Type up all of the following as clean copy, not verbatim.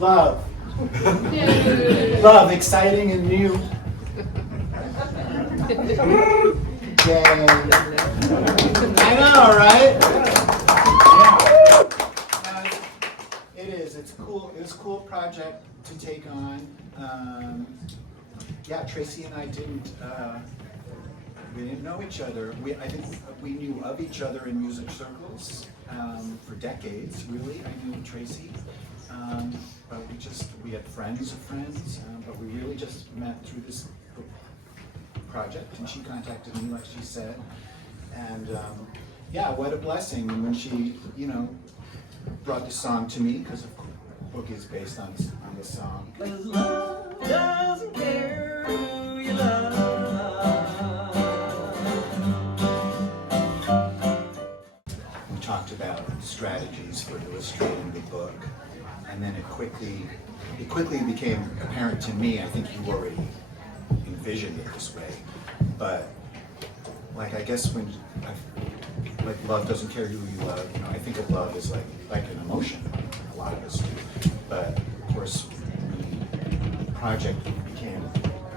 Love. Love, exciting and new. Yay. I know, right? Yeah. It is. It's cool. It was a cool project to take on. Yeah, Tracy and I we didn't know each other. I think we knew of each other in music circles for decades, really. I knew Tracy. But we had friends of friends, but we really just met through this project, and she contacted me, like she said. And yeah, what a blessing. And when she, brought the song to me, because the book is based on this song. Love doesn't care who you love. We talked about strategies for illustrating the book, and then it quickly became apparent to me. I think you already envisioned it this way, but I guess when love doesn't care who you love, I think of love as like an emotion. A lot of us do, but of course, the project became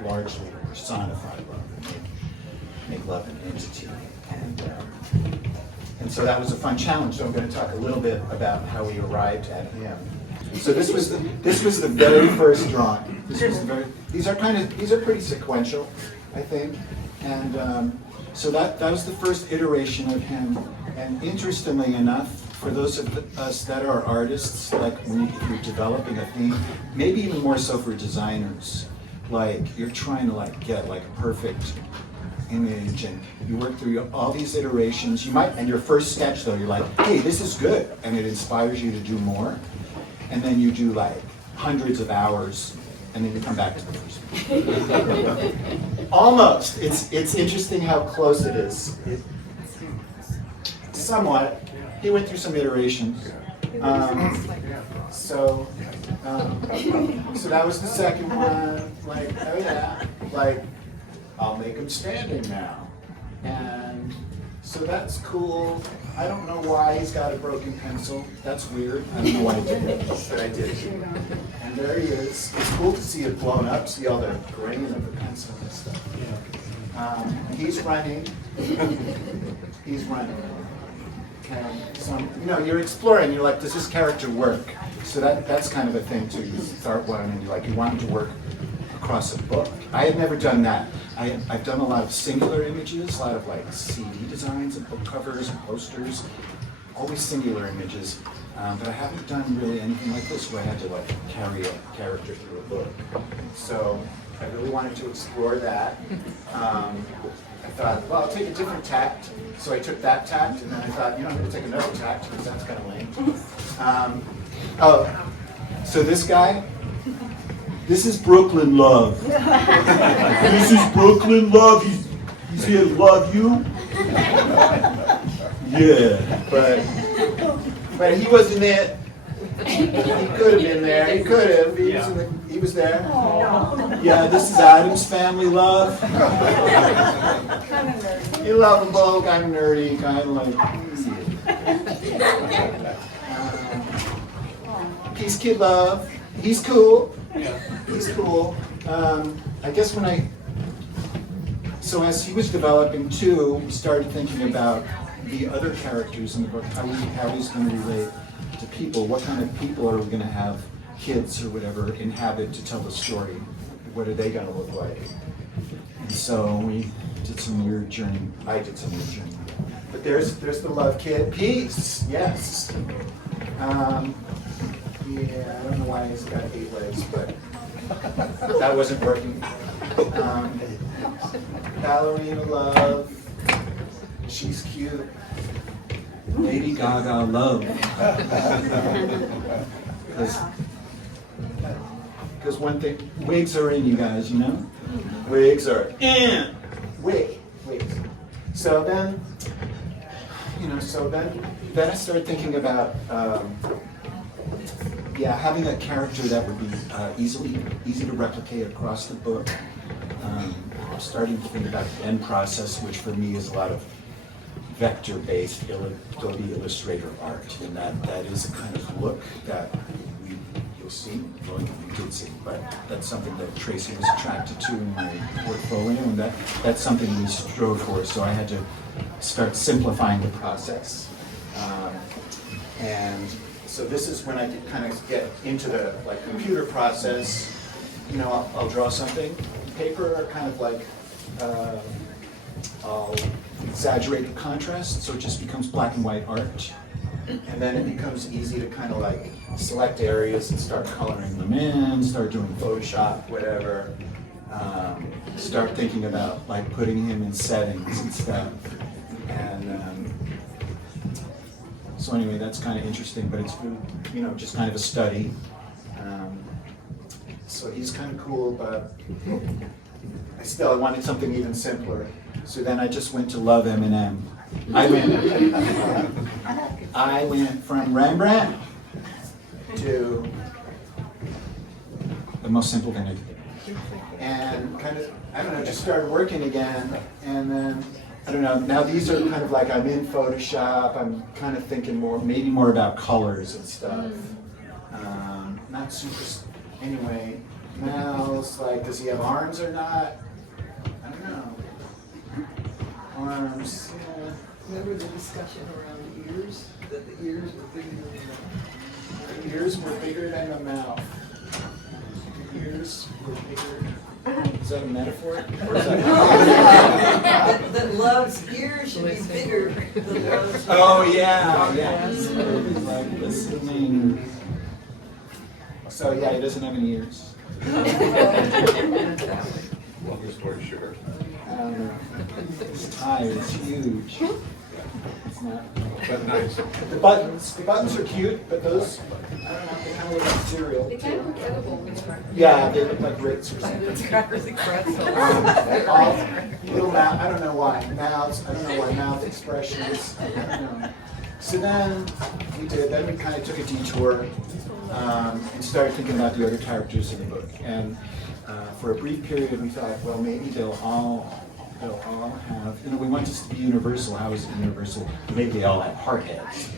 largely personified love, and make love an entity, and so that was a fun challenge. So I'm going to talk a little bit about how we arrived at him. So this was the very first drawing. These are pretty sequential, I think, and so that was the first iteration of him. And interestingly enough, for those of us that are artists, like if you're developing a theme, maybe even more so for designers, you're trying to get a perfect image, and you work through all these iterations. And your first sketch though, you're like, hey, this is good, and it inspires you to do more. And then you do hundreds of hours, and then you come back to the first one. Almost. It's interesting how close it is. Somewhat. He went through some iterations. So that was the second one. Oh yeah. I'll make him standing now. And so that's cool. I don't know why he's got a broken pencil. That's weird. I don't know why I did it, but I did. And there he is. It's cool to see it blown up, see all the grain of the pencil and stuff. He's running. He's running. Okay. So you're exploring. You're like, does this character work? So that's kind of a thing too. You start one and you want him to work across a book. I had never done that. I've done a lot of singular images, a lot of CD designs and book covers and posters, always singular images, but I haven't done really anything like this where I had to carry a character through a book. So I really wanted to explore that. I thought, well, I'll take a different tact. So I took that tact, and then I thought, I'm going to take another tact because that's kind of lame. So this guy. This is Brooklyn Love. This is Brooklyn Love. He's here to love you. Yeah, but he wasn't it. He could have been there. He could have. He was there. Yeah, this is Adam's family love. You love them both. I'm nerdy, kind of Peace Kid Love. He's cool. He's cool. I guess as he was developing too, we started thinking about the other characters in the book, how he's going to relate to people. What kind of people are we going to have, kids or whatever, inhabit to tell the story? What are they going to look like? And so we did some weird journey. I did some weird journey. But there's the love kid. Peace, yes. Yeah, I don't know why he's got 8 legs, but that wasn't working. Ballerina Love, she's cute. Lady Gaga Love. Because one thing, wigs are in, you guys, Wigs are in. Wigs. So then, then I started thinking about having a character that would be easy to replicate across the book. Starting to think about the end process, which for me is a lot of vector-based Adobe Illustrator art, and that is a kind of look that we you'll see, well, you did see, but that's something that Tracy was attracted to in my portfolio, and that's something we strove for, so I had to start simplifying the process. And so this is when I could kind of get into the computer process. You know, I'll draw something, paper, kind of like, I'll exaggerate the contrast, so it just becomes black and white art. And then it becomes easy to kind of like select areas and start coloring them in, start doing Photoshop, whatever. Start thinking about like putting him in settings and stuff. And so anyway, that's kind of interesting, but it's, you know, just kind of a study. So he's kind of cool, but I wanted something even simpler. So then I just went to love Eminem. I went from Rembrandt to the most simple thing I could do. And kind of, I don't know, just started working again. And then, I don't know, now these are kind of like I'm in Photoshop. I'm kind of thinking maybe more about colors and stuff. Not super, anyway. Now it's like, does he have arms or not? I don't know. Arms, yeah. Remember the discussion around ears? That the ears were bigger than the mouth? The ears were bigger than the mouth. The ears were bigger. Is that a metaphor? Or is that That love's ears should be bigger than love's. Oh, yeah, yes. Like listening. So, yeah, he doesn't have any ears. Well, he's for sugar. I don't know. His tie is huge. It's not. But nice. The buttons are cute, but those, I don't know, they kind of look like cereal. They kind of look edible. Yeah, they look like grits or something. All little mouth, I don't know why. Mouths, I don't know why mouth expressions, I don't know. So then we kind of took a detour and started thinking about the other characters in the book. And for a brief period we thought, well, maybe they'll all have, you know, we want this to be universal. How is it universal? Maybe they all have heart heads.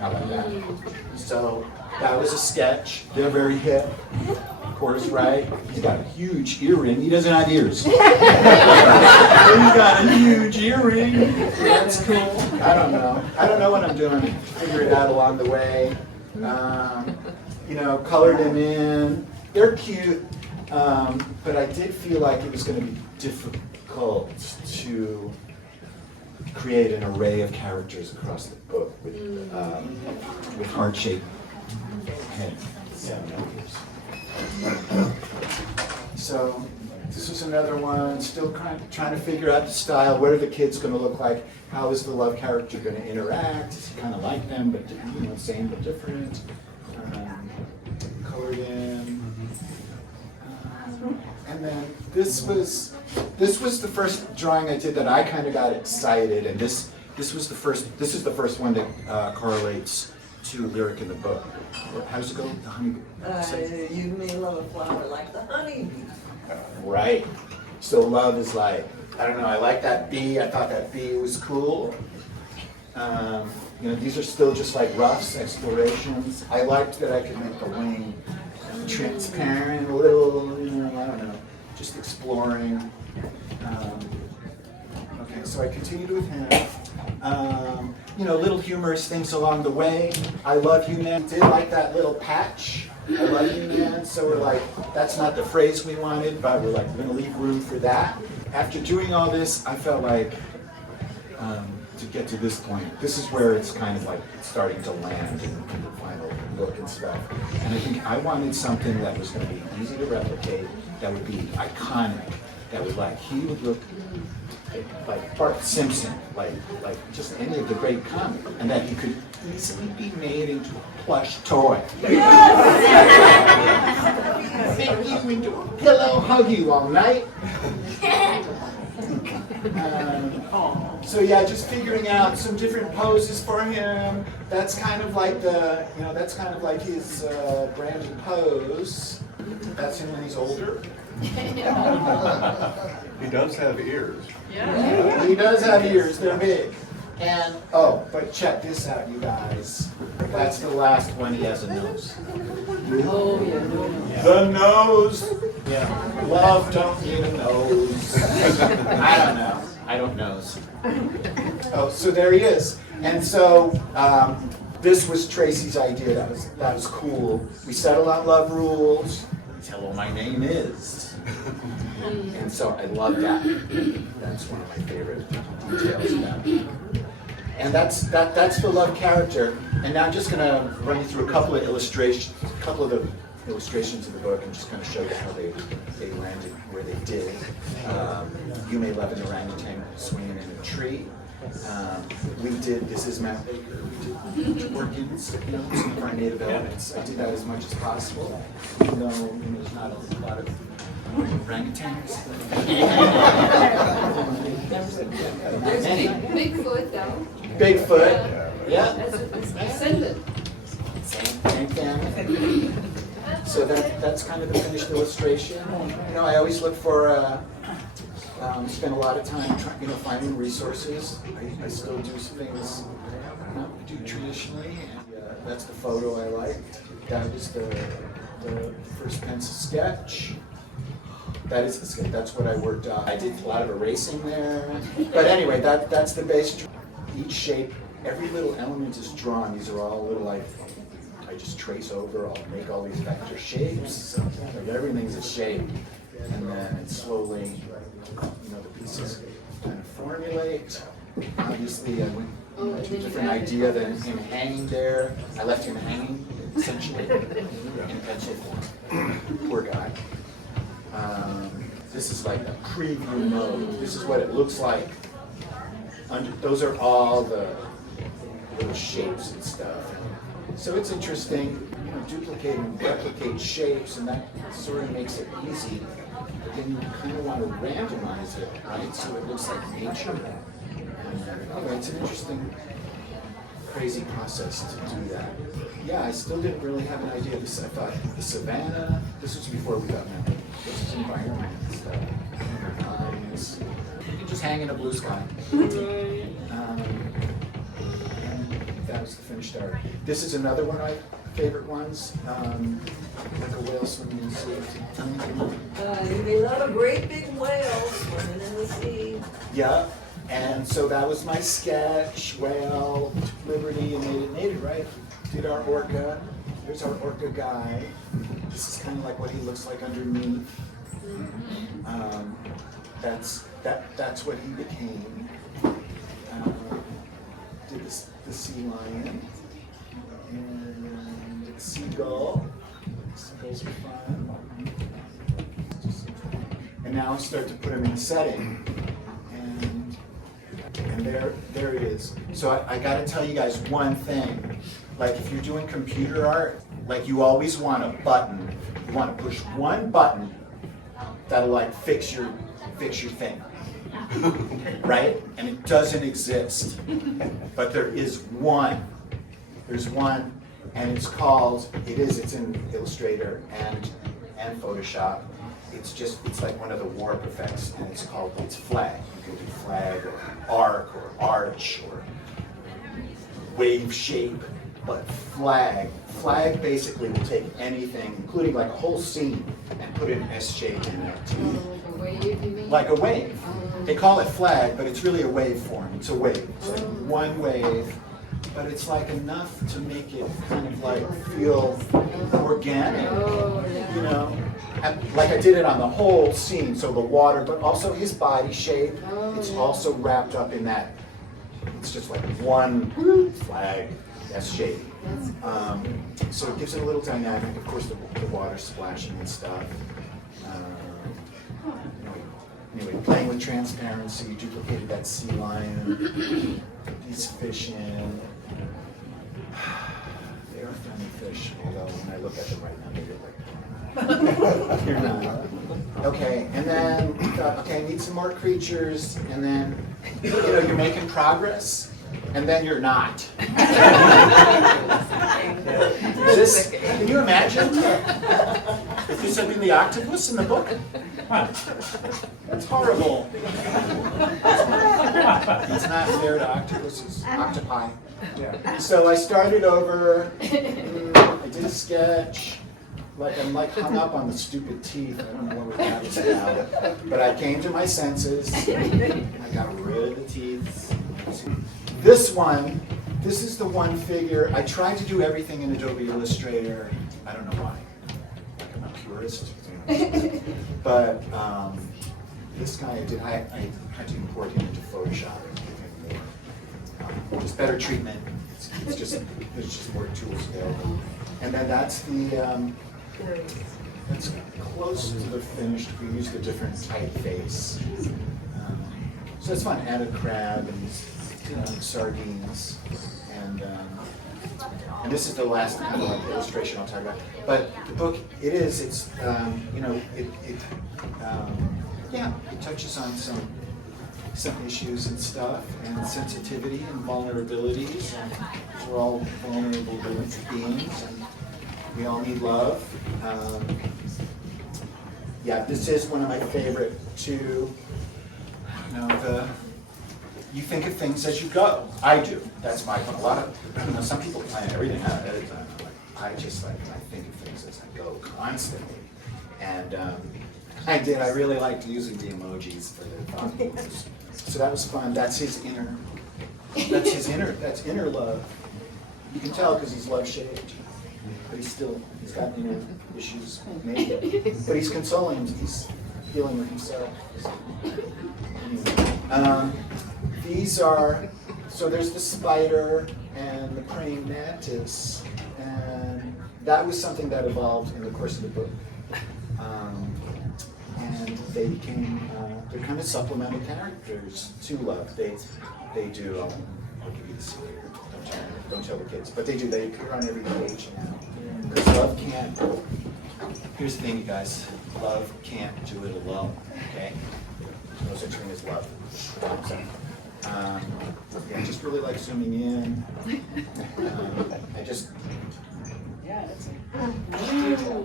How about that? So that was a sketch. They're very hip. Of course, right? He's got a huge earring. He doesn't have ears. He's got a huge earring. That's cool. I don't know. I don't know what I'm doing. Figure it out along the way. You know, colored them in. They're cute. But I did feel like it was going to be difficult to create an array of characters across the book with heart-shaped heads. So this was another one, still kind of trying to figure out the style. What are the kids going to look like? How is the love character going to interact? Is he kind of like them, but you know, same but different? Colored in. And then this was the first drawing I did that I kind of got excited, and this is the first one that correlates to lyric in the book. How does it go? The honey. You may love a flower like the honeybee. Right. So love is like, I don't know. I like that bee. I thought that bee was cool. You know, these are still just like roughs, explorations. I liked that I could make the wing transparent, a little, you know, I don't know, just exploring. Okay, so I continued with him. You know, little humorous things along the way. I love you, man. Did like that little patch. I love you, man. So we're like, that's not the phrase we wanted, but we're like, we're gonna leave room for that. After doing all this, I felt like, to get to this point, this is where it's kind of like starting to land in the final look and stuff. And I think I wanted something that was going to be easy to replicate, that would be iconic, that would like, he would look like Bart Simpson, like just any of the great comics, and that he could easily be made into a plush toy. Fit you into a pillow, hug you all night. So yeah, just figuring out some different poses for him. That's kind of like his branded pose. That's him when he's older. He does have ears. Yeah. He does have ears. They're big. And, oh, but check this out, you guys. That's the last one, he has a nose. Oh, yeah, no. The nose! Yeah, love don't need a nose. I don't know. I don't knows. Oh, so there he is. And so, this was Tracy's idea. That was cool. We settled on love rules. Hello, my name is. And so I love that. That's one of my favorite details about it. And that's the love character. And now I'm just gonna run you through a couple of the illustrations of the book and just kind of show you how they landed where they did. You may love an orangutan swinging in a tree. We did, this is Matt Baker, we did orchids, some of our native elements. I did that as much as possible, even though there's not a lot of orangutans. Many. Bigfoot, though. Bigfoot, yeah. That's ascendant. Same family. So that's kind of the finished illustration. I always look for, spend a lot of time trying, finding resources. I still do some things do traditionally, and that's the photo I liked. That was the first pencil sketch. That is the sketch. That's what I worked on. I did a lot of erasing there. But anyway, that's the base. Each shape, every little element is drawn. These are all little I just trace over. I'll make all these vector shapes. Like everything's a shape, and then it slowly, the pieces kind of formulate. Obviously, I went to a different idea than him hanging there. I left him hanging, essentially, in pencil form. Poor guy. This is like a preview mode. This is what it looks like. Those are all the little shapes and stuff. So it's interesting, duplicate and replicate shapes, and that sort of makes it easy. But then you kind of want to randomize it, right? So it looks like nature. And anyway, it's an interesting, crazy process to do that. Yeah, I still didn't really have an idea. I thought the savannah. This was before we got married. This is environment stuff. Lines. You can just hang in a blue sky. That was the finished art. This is another one of my favorite ones. Like a whale swimming in the sea. You may love a great big whale swimming in the sea. Yeah, and so that was my sketch. Whale, took liberty and made it right. Did our orca. Here's our orca guy. This is kind of like what he looks like underneath. That's what he became. Did the sea lion and the seagull. Seagulls are fun. And now I start to put him in a setting, and there it is. So I got to tell you guys one thing. Like if you're doing computer art, like you always want a button. You want to push one button that'll like fix your thing. Right? And it doesn't exist. But there is one. There's one, and it's in Illustrator and Photoshop. It's like one of the warp effects, and it's flag. You can do flag or arc or arch or wave shape, but flag basically will take anything, including like a whole scene, and put an S shape in it. Like a wave, you mean? Like a wave. They call it flag, but it's really a wave form. It's a wave. It's like one wave, but it's like enough to make it kind of like feel organic, And like I did it on the whole scene, so the water, but also his body shape. It's also wrapped up in that. It's just like one flag, S shape. So it gives it a little dynamic. Of course, the water splashing and stuff. Anyway, playing with transparency, duplicated that sea lion, these fish in. They are funny fish, although when I look at them right now, they look like they're not. Okay, and then we thought, okay, I need some more creatures, and then you're making progress, and then you're not. Can you imagine if this had been the octopus in the book? That's It's horrible. It's not fair to octopuses, octopi. Yeah. So I started over. I did a sketch. I'm like hung up on the stupid teeth. I don't know what that was about. But I came to my senses. I got rid of the teeth. This one, this is the one figure. I tried to do everything in Adobe Illustrator. I don't know why. Like I'm a purist. But this guy, I had to import him into Photoshop and give him more, just better treatment. It's just there's just more tools available. And then that's close to the finished. We used a different typeface. So it's fun. Added crab and sardines, and this is the last kind of like illustration I'll talk about. But the book, it's it touches on some issues and stuff, and sensitivity and vulnerabilities. We're all vulnerable beings, and we all need love. This is one of my favorite too. You think of things as you go. I do. That's my fun. A lot of, some people plan everything out ahead of time. I think of things as I go constantly. And I really liked using the emojis for the thought bubbles. So that was fun. That's inner love. You can tell because he's love shaped. But he's got inner issues maybe. But he's consoling, he's dealing with himself. These are, so there's the spider and the praying mantis, and that was something that evolved in the course of the book. And they became, they're kind of supplemental characters to love. They do, I'll give you the secret, don't tell the kids, but they do, they appear on every page now. Because love can't, here's the thing you guys, love can't do it alone, okay? There's no such thing as love. I just really like zooming in.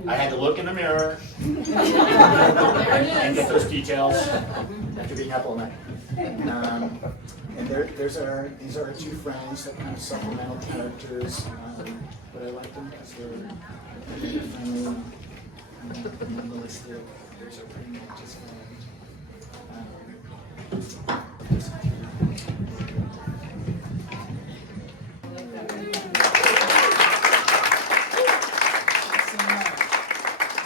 I had to look in the mirror and get those details after being up all night. And these are our two friends, that kind of supplemental characters. But I like them because they're friendly, minimalistic. There's a pretty much just friend.